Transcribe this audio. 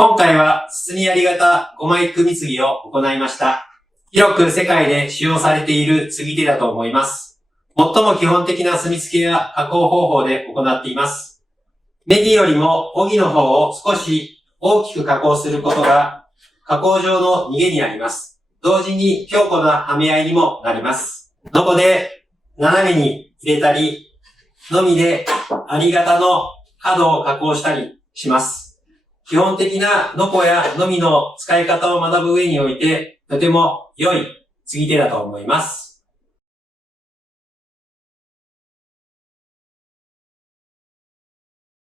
今回は包み型5枚組継ぎを行いました。広く世界で使用されている継ぎ手だと思います。最も基本的な墨付けや加工方法で行っています。ネギよりもオギの方を少し大きく加工することが加工上の逃げになります。同時に強固なはめ合いにもなります。ノコで斜めに入れたり、のみであり型の角を加工したりします。基本的なノコやのみの使い方を学ぶ上において、とても良い継ぎ手だと思います。